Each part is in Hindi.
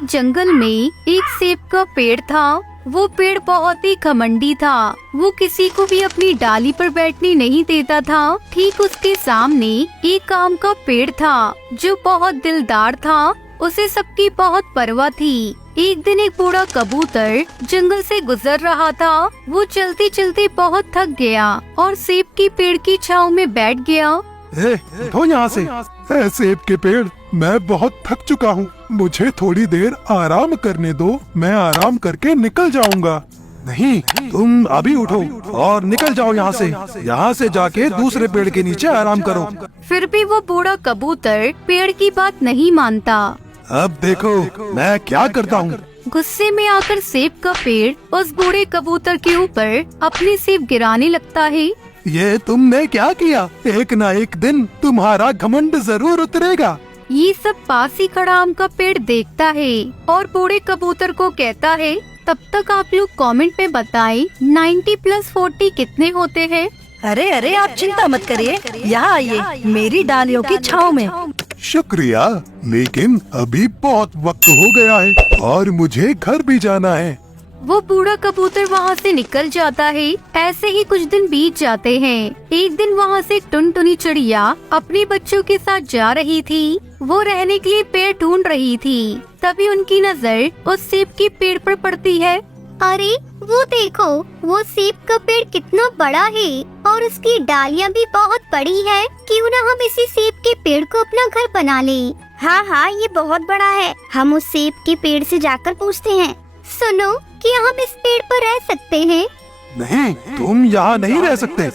एक जंगल में एक सेब का पेड़ था। वो पेड़ बहुत ही घमंडी था। वो किसी को भी अपनी डाली पर बैठने नहीं देता था। ठीक उसके सामने एक आम का पेड़ था जो बहुत दिलदार था। उसे सबकी बहुत परवाह थी। एक दिन एक बूढ़ा कबूतर जंगल से गुजर रहा था। वो चलते चलते बहुत थक गया और सेब के पेड़ की छांव में बैठ गया। उठो यहाँ से। सेब के पेड़, मैं बहुत थक चुका हूँ, मुझे थोड़ी देर आराम करने दो, मैं आराम करके निकल जाऊंगा। नहीं, तुम अभी उठो और निकल जाओ यहाँ से। यहाँ से जाके दूसरे पेड़ के नीचे आराम करो। फिर भी वो बूढ़ा कबूतर पेड़ की बात नहीं मानता। अब देखो मैं क्या करता हूँ। गुस्से में आकर सेब का पेड़ उस बूढ़े कबूतर के ऊपर अपने सेब गिराने लगता है। ये तुमने क्या किया? एक ना एक दिन तुम्हारा घमंड जरूर उतरेगा। ये सब पास ही खड़ा आम का पेड़ देखता है और बूढ़े कबूतर को कहता है, तब तक आप लोग कमेंट में बताएं 90 + 40 कितने होते हैं। अरे अरे आप चिंता मत करिए, यहाँ आइए मेरी डालियों की छाँव में। शुक्रिया, लेकिन अभी बहुत वक्त हो गया है और मुझे घर भी जाना है। वो बूढ़ा कबूतर वहाँ से निकल जाता है। ऐसे ही कुछ दिन बीत जाते हैं। एक दिन वहाँ से एक टुनटुनी चिड़िया अपने बच्चों के साथ जा रही थी। वो रहने के लिए पेड़ ढूंढ रही थी। तभी उनकी नजर उस सेब के पेड़ पर पड़ती है। अरे वो देखो, वो सेब का पेड़ कितना बड़ा है और उसकी डालियाँ भी बहुत बड़ी है। क्यों न हम इसी सेब के पेड़ को अपना घर बना लें। हाँ हाँ, ये बहुत बड़ा है। हम उस सेब के पेड़ से जाकर पूछते हैं, सुनो, क्या हम इस पेड़ पर रह सकते हैं? नहीं, तुम यहाँ नहीं रह सकते।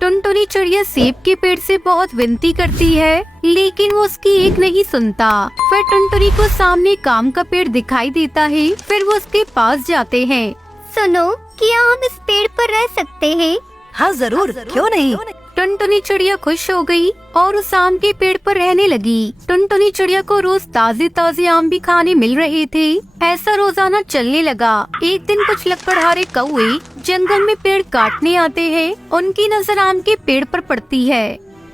टुनटुनी चिड़िया सेब के पेड़ से बहुत विनती करती है, लेकिन वो उसकी एक नहीं सुनता। फिर टुनटुनी को सामने काम का पेड़ दिखाई देता है। फिर वो उसके पास जाते हैं। सुनो, क्या हम इस पेड़ पर रह सकते हैं? हाँ जरूर, क्यों नहीं। टुनटुनी चिड़िया खुश हो गई और उस आम के पेड़ पर रहने लगी। टुनटुनी चिड़िया को रोज ताजे ताजे आम भी खाने मिल रहे थे। ऐसा रोजाना चलने लगा। एक दिन कुछ लकड़हारे कौवे जंगल में पेड़ काटने आते हैं। उनकी नजर आम के पेड़ पर पड़ती है।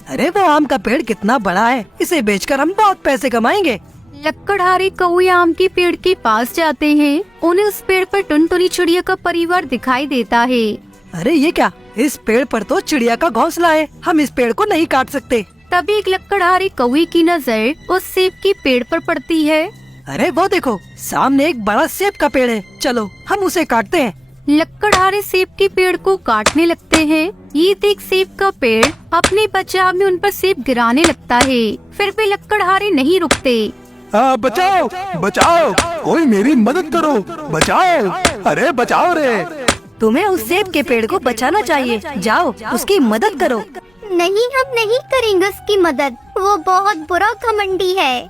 अरे वो आम का पेड़ कितना बड़ा है, इसे बेचकर हम बहुत पैसे कमाएंगे। लकड़हारे कौवे आम के पेड़ के पास जाते हैं। उन्हें उस पेड़ पर टुनटुनी चिड़िया का परिवार दिखाई देता है। अरे ये क्या, इस पेड़ पर तो चिड़िया का घोंसला है, हम इस पेड़ को नहीं काट सकते। तभी एक लकड़हारे कौवे की नजर उस सेब के पेड़ पर पड़ती है। अरे वो देखो, सामने एक बड़ा सेब का पेड़ है, चलो हम उसे काटते हैं। लकड़हारे सेब के पेड़ को काटने लगते हैं। ये देख सेब का पेड़ अपने बचाव में उन पर सेब गिराने लगता है। फिर भी लकड़हारे नहीं रुकते। बचाओ बचाओ, कोई मेरी मदद करो, बचाओ, अरे बचाओ रे। तुम्हें उस सेब के पेड़ को बचाना चाहिए, जाओ उसकी मदद करो। नहीं, हम नहीं करेंगे उसकी मदद, वो बहुत बुरा घमंडी है।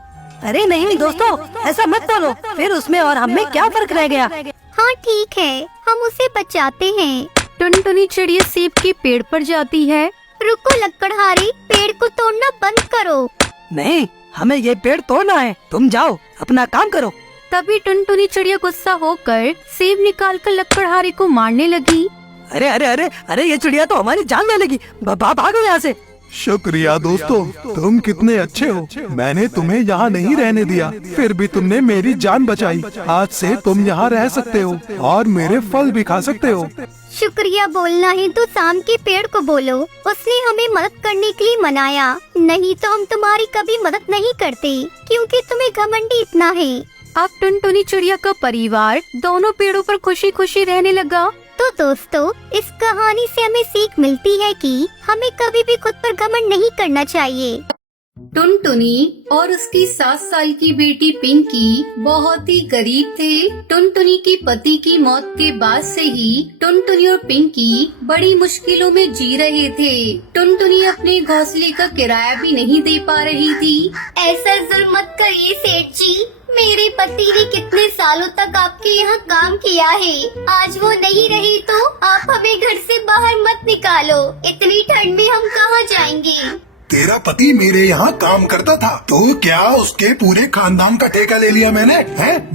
अरे नहीं दोस्तों, ऐसा मत बोलो, फिर उसमें और हम में क्या फर्क रह गया। हाँ ठीक है, हम उसे बचाते हैं। टुनटुनी चिड़िया सेब के पेड़ पर जाती है। रुको लकड़हारे, पेड़ को तोड़ना बंद करो। नहीं, हमें ये पेड़ तोड़ना है, तुम जाओ अपना काम करो। तभी टुनटुनी चिड़िया गुस्सा होकर सेब निकालकर लकड़हारे को मारने लगी। अरे अरे अरे अरे, ये चिड़िया तो हमारी जान ले लेगी, भागो यहाँ से। शुक्रिया दोस्तों, तुम कितने अच्छे हो। मैंने तुम्हें यहाँ नहीं रहने दिया, फिर भी तुमने मेरी जान बचाई। आज से तुम यहाँ रह सकते हो और मेरे फल भी खा सकते हो। शुक्रिया बोलना है तो शाम के पेड़ को बोलो, उसने हमें मदद करने के लिए मनाया। नहीं तो हम तुम्हारी कभी मदद नहीं करते, क्योंकि तुम्हें घमंडी इतना है। अब टुनटुनी चिड़िया का परिवार दोनों पेड़ों पर खुशी खुशी रहने लगा। तो दोस्तों, इस कहानी से हमें सीख मिलती है कि हमें कभी भी खुद पर घमंड नहीं करना चाहिए। टुनटुनी और उसकी 7 साल की बेटी पिंकी बहुत ही गरीब थे। टुनटुनी के पति की मौत के बाद से ही टुनटुनी और पिंकी बड़ी मुश्किलों में जी रहे थे। टुनटुनी अपने घोंसले का किराया भी नहीं दे पा रही थी। ऐसा जुल्म मत करिए सेठ जी, मेरे पति ने कितने सालों तक आपके यहाँ काम किया है। आज वो नहीं रही तो आप हमें घर से बाहर मत निकालो। इतनी ठंड में हम कहाँ जाएंगे। तेरा पति मेरे यहाँ काम करता था तो क्या उसके पूरे खानदान का ठेका ले लिया मैंने?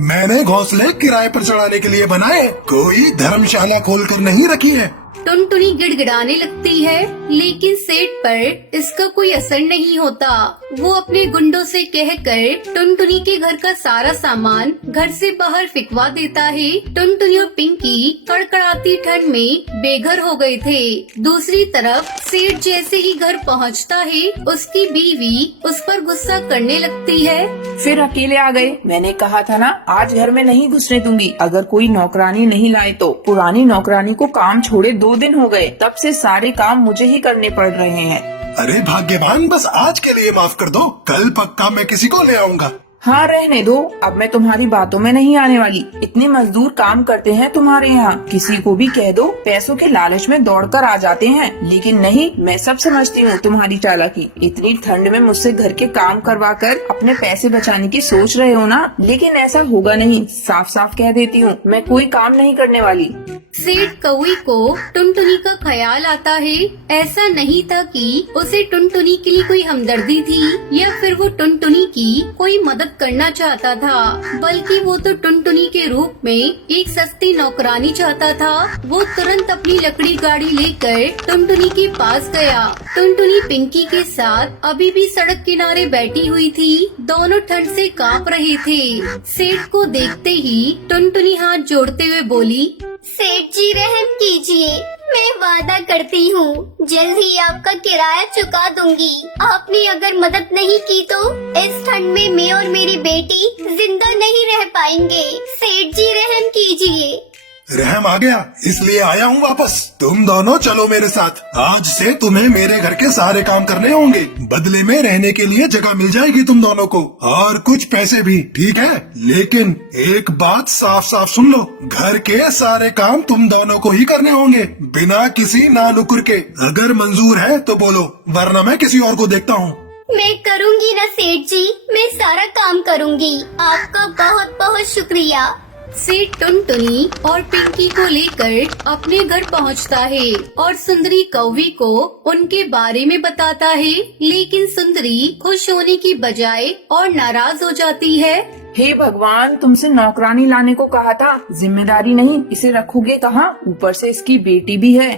मैंने घोंसले किराए पर चढ़ाने के लिए बनाए, कोई धर्मशाला खोलकर नहीं रखी है। टुनटुनी गिड़गिड़ाने लगती है। लेकिन सेठ पर इसका कोई असर नहीं होता। वो अपने गुंडों से कहकर टुनटुनी के घर का सारा सामान घर से बाहर फिकवा देता है। टुनटुनी और पिंकी कड़कड़ाती ठंड में बेघर हो गए थे। दूसरी तरफ सेठ जैसे ही घर पहुंचता है, उसकी बीवी उस पर गुस्सा करने लगती है। फिर अकेले आ गए। मैंने कहा था ना, आज घर में नहीं घुसने दूंगी अगर कोई नौकरानी नहीं लाए तो। पुरानी नौकरानी को काम छोड़े 2 दिन हो गए, तब से सारे काम मुझे ही करने पड़ रहे हैं। अरे भाग्यवान, बस आज के लिए माफ कर दो, कल पक्का मैं किसी को ले आऊंगा। हाँ रहने दो, अब मैं तुम्हारी बातों में नहीं आने वाली। इतने मजदूर काम करते हैं तुम्हारे यहाँ, किसी को भी कह दो पैसों के लालच में दौड़कर आ जाते हैं। लेकिन नहीं, मैं सब समझती हूँ तुम्हारी चालाकी। इतनी ठंड में मुझसे घर के काम करवा कर अपने पैसे बचाने की सोच रहे हो ना, लेकिन ऐसा होगा नहीं। साफ साफ कह देती हूँ, मैं कोई काम नहीं करने वाली। सेठ कौवी को टुनटुनी का ख्याल आता है। ऐसा नहीं था कि उसे टुनटुनी के लिए कोई हमदर्दी थी या फिर वो टुनटुनी की कोई मदद करना चाहता था, बल्कि वो तो टुनटुनी के रूप में एक सस्ती नौकरानी चाहता था। वो तुरंत अपनी लकड़ी गाड़ी लेकर टुनटुनी के पास गया। टुनटुनी पिंकी के साथ अभी भी सड़क किनारे बैठी हुई थी। दोनों ठंड से कांप रहे थे। सेठ को देखते ही टुनटुनी हाथ जोड़ते हुए बोली, सेठ जी रहम कीजिए, मैं वादा करती हूँ जल्द ही आपका किराया चुका दूंगी। आपने अगर मदद नहीं की तो इस ठंड में मैं और मेरी बेटी जिंदा नहीं रह पाएंगे। सेठ जी रहम कीजिए। रहम आ गया, इसलिए आया हूँ वापस। तुम दोनों चलो मेरे साथ। आज से तुम्हें मेरे घर के सारे काम करने होंगे। बदले में रहने के लिए जगह मिल जाएगी तुम दोनों को, और कुछ पैसे भी, ठीक है? लेकिन एक बात साफ साफ सुन लो, घर के सारे काम तुम दोनों को ही करने होंगे, बिना किसी नानुकुर के। अगर मंजूर है तो बोलो, वरना मैं किसी और को देखता हूँ। मैं करूँगी ना सेठ जी, मैं सारा काम करूँगी। आपका बहुत बहुत शुक्रिया। सेठ टुनटुनी और पिंकी को लेकर अपने घर पहुंचता है और सुंदरी कौवी को उनके बारे में बताता है। लेकिन सुंदरी खुश होने की बजाय और नाराज हो जाती है। हे भगवान, तुमसे नौकरानी लाने को कहा था, जिम्मेदारी नहीं, इसे रखोगे कहाँ? ऊपर से इसकी बेटी भी है।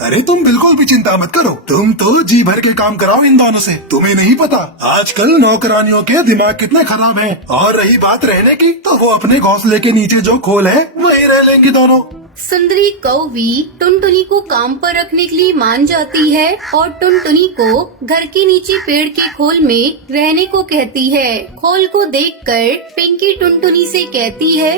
अरे तुम बिल्कुल भी चिंता मत करो, तुम तो जी भर के काम कराओ इन दोनों से। तुम्हें नहीं पता आजकल नौकरानियों के दिमाग कितने खराब हैं। और रही बात रहने की, तो वो अपने घोंसले के नीचे जो खोल है वही रह लेंगी दोनों। सुंदरी कौवी टुनटुनी को काम पर रखने के लिए मान जाती है और टुनटुनी को घर के नीचे पेड़ के खोल में रहने को कहती है। खोल को देखकर पिंकी टुनटुनी से कहती है,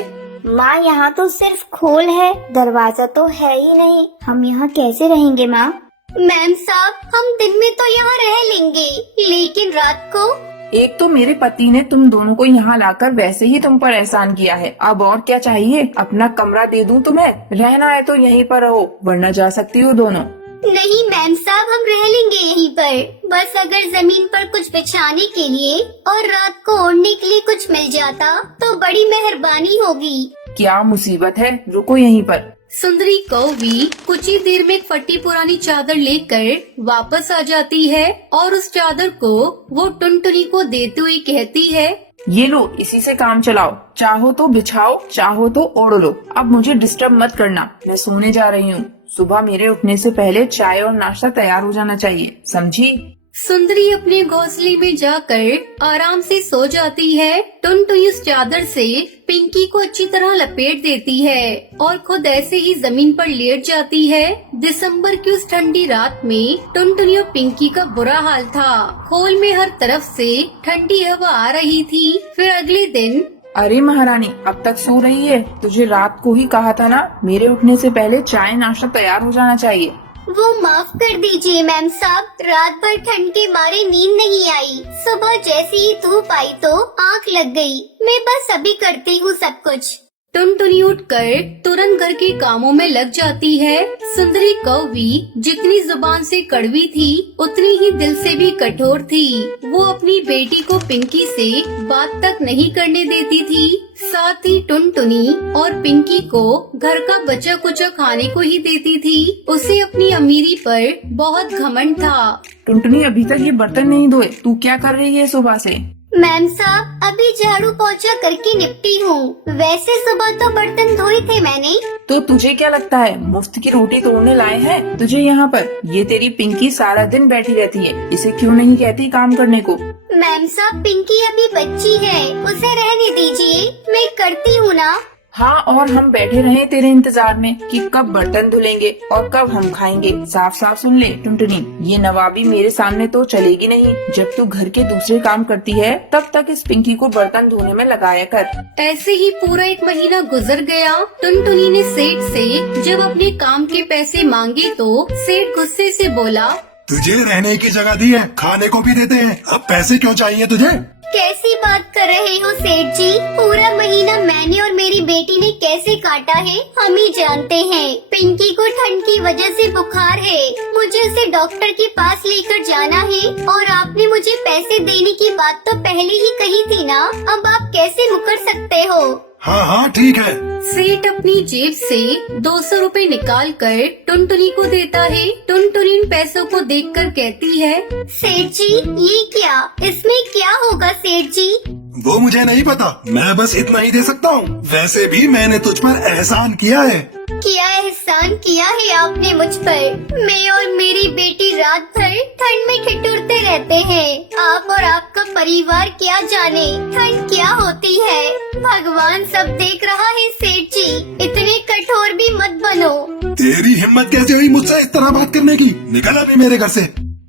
माँ यहाँ तो सिर्फ खोल है, दरवाजा तो है ही नहीं। हम यहाँ कैसे रहेंगे माँ? मैम साहब, हम दिन में तो यहाँ रह लेंगे, लेकिन रात को? एक तो मेरे पति ने तुम दोनों को यहाँ लाकर वैसे ही तुम पर एहसान किया है, अब और क्या चाहिए? अपना कमरा दे दूं तुम्हें? रहना है तो यहीं पर रहो, वरना जा सकती हो दोनों। नहीं मैम साहब, हम रह लेंगे यहीं पर। बस अगर जमीन पर कुछ बिछाने के लिए और रात को ओढ़ने के लिए कुछ मिल जाता तो बड़ी मेहरबानी होगी। क्या मुसीबत है, रुको यहीं पर। सुंदरी कौवी कुछ ही देर में एक फटी पुरानी चादर लेकर वापस आ जाती है और उस चादर को वो टुनटुनी को देते हुए कहती है, ये लो, इसी से काम चलाओ। चाहो तो बिछाओ, चाहो तो ओढ़ लो। अब मुझे डिस्टर्ब मत करना, मैं सोने जा रही हूँ। सुबह मेरे उठने से पहले चाय और नाश्ता तैयार हो जाना चाहिए, समझी? सुंदरी अपने घोंसले में जाकर आराम से सो जाती है। टुनटुनी उस चादर से पिंकी को अच्छी तरह लपेट देती है और खुद ऐसे ही जमीन पर लेट जाती है। दिसंबर की उस ठंडी रात में टुनटुनी और पिंकी का बुरा हाल था। खोल में हर तरफ से ठंडी हवा आ रही थी। फिर अगले दिन, अरे महारानी, अब तक सो रही है? तुझे रात को ही कहा था ना, मेरे उठने से पहले चाय नाश्ता तैयार हो जाना चाहिए। वो माफ कर दीजिए मैम साहब, रात भर ठंड के मारे नींद नहीं आई। सुबह जैसे ही धूप आई तो आंख लग गई। मैं बस अभी करती हूँ सब कुछ। टुनटुनी उठकर तुरंत घर के कामों में लग जाती है। सुंदरी कौवी जितनी जुबान से कड़वी थी, उतनी ही दिल से भी कठोर थी। वो अपनी बेटी को पिंकी से बात तक नहीं करने देती थी। साथ ही टुनटुनी और पिंकी को घर का बचा कुचा खाने को ही देती थी। उसे अपनी अमीरी पर बहुत घमंड था। टुनटुनी, अभी तक ये बर्तन नहीं धोए, तू क्या कर रही है सुबह से? मैम साहब, अभी झाड़ू पोछा करके निपटी हूँ। वैसे सुबह तो बर्तन धोए थे मैंने। तो तुझे क्या लगता है मुफ्त की रोटी तोड़ने लाए हैं तुझे यहाँ पर? ये तेरी पिंकी सारा दिन बैठी रहती है, इसे क्यों नहीं कहती काम करने को? मैम साहब, पिंकी अभी बच्ची है, उसे रहने दीजिए, मैं करती हूँ ना। हाँ, और हम बैठे रहे तेरे इंतजार में कि कब बर्तन धुलेंगे और कब हम खाएंगे। साफ साफ सुन ले टुनटुनी, ये नवाबी मेरे सामने तो चलेगी नहीं। जब तू घर के दूसरे काम करती है तब तक इस पिंकी को बर्तन धोने में लगाया कर। ऐसे ही पूरा 1 महीना गुजर गया। टुनटुनी ने सेठ से जब अपने काम के पैसे मांगे तो सेठ गुस्से से बोला, तुझे रहने की जगह दी है, खाने को भी देते हैं, अब पैसे क्यों चाहिए तुझे? कैसी बात कर रहे हो सेठ जी? पूरा महीना मैंने और मेरी बेटी ने कैसे काटा है हम ही जानते हैं। पिंकी को ठंड की वजह से बुखार है, मुझे उसे डॉक्टर के पास लेकर जाना है और आपने मुझे पैसे देने की बात तो पहले ही कही थी ना, अब आप कैसे मुकर सकते हो? हाँ हाँ ठीक है। सेठ अपनी जेब से 200 रुपए निकाल कर टुनटुनी को देता है। टुनटुनी इन पैसों को देखकर कहती है, सेठ जी ये क्या, इसमें क्या होगा सेठ जी? वो मुझे नहीं पता, मैं बस इतना ही दे सकता हूँ। वैसे भी मैंने तुझ पर एहसान किया है। क्या एहसान किया है आपने मुझ पर? मैं और मेरी बेटी रात भर ठंड में ठिठुरते रहते हैं। आप और आपका परिवार क्या जाने ठंड क्या होती है। भगवान सब देख रहा है सेठ जी, इतने कठोर भी मत बनो। तेरी हिम्मत कैसे हुई मुझसे इस तरह बात करने की? निकल अभी मेरे घर से।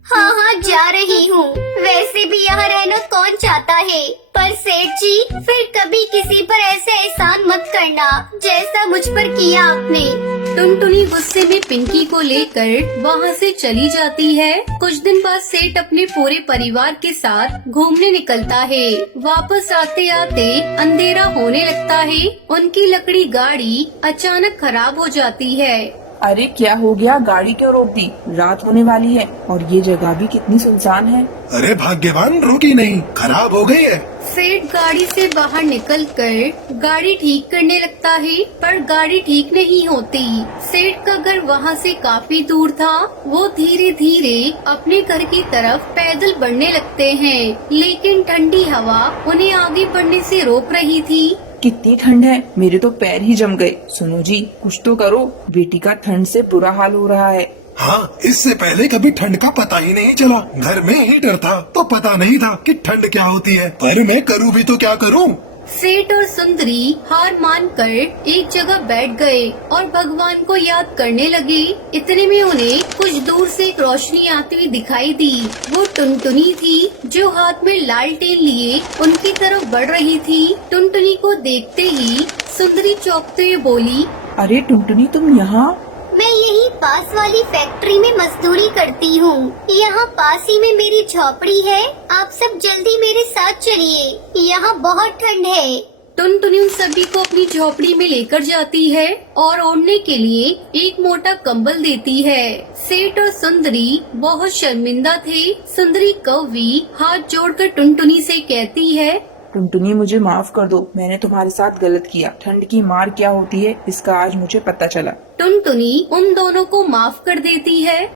हाँ हाँ जा रही हूँ, वैसे भी यहाँ रहना कौन चाहता है। पर सेठ जी फिर कभी किसी पर ऐसे एहसान मत करना जैसा मुझ पर किया आपने। टुनटुनी गुस्से में पिंकी को लेकर वहाँ से चली जाती है। कुछ दिन बाद सेठ अपने पूरे परिवार के साथ घूमने निकलता है। वापस आते आते अंधेरा होने लगता है। उनकी लकड़ी गाड़ी अचानक खराब हो जाती है। अरे क्या हो गया, गाड़ी क्यों रोक दी? रात होने वाली है और ये जगह भी कितनी सुनसान है। अरे भाग्यवान, रुकी नहीं, खराब हो गई है। सेठ गाड़ी से बाहर निकलकर गाड़ी ठीक करने लगता है, पर गाड़ी ठीक नहीं होती। सेठ का घर वहाँ से काफी दूर था। वो धीरे धीरे अपने घर की तरफ पैदल बढ़ने लगते हैं, लेकिन ठंडी हवा उन्हें आगे बढ़ने से रोक रही थी। कितनी ठंड है, मेरे तो पैर ही जम गए। सुनो जी, कुछ तो करो, बेटी का ठंड से बुरा हाल हो रहा है। हाँ, इससे पहले कभी ठंड का पता ही नहीं चला। घर में हीटर था तो पता नहीं था कि ठंड क्या होती है, पर मैं करूँ भी तो क्या करूँ। सेठ और सुंदरी हार मानकर एक जगह बैठ गए और भगवान को याद करने लगे। इतने में उन्हें कुछ दूर से एक रोशनी आती हुई दिखाई दी। वो टुनटुनी थी जो हाथ में लालटेन लिए उनकी तरफ बढ़ रही थी। टुनटुनी को देखते ही सुंदरी चौंकते हुए बोली, अरे टुनटुनी, तुम यहाँ? मैं यही पास वाली फैक्ट्री में मजदूरी करती हूँ। यहाँ पास ही में मेरी झोपड़ी है, आप सब जल्दी मेरे साथ चलिए, यहाँ बहुत ठंड है। टुनटुनी उन सभी को अपनी झोपड़ी में लेकर जाती है और ओढ़ने के लिए एक मोटा कंबल देती है। सेठ और सुंदरी बहुत शर्मिंदा थे। सुंदरी कौवी हाथ जोड़कर टुनटुनी से कहती है, टुनटुनी मुझे माफ कर दो, मैंने तुम्हारे साथ गलत किया। ठंड की मार क्या होती है इसका आज मुझे पता चला। टुनटुनी उन दोनों को माफ कर देती है।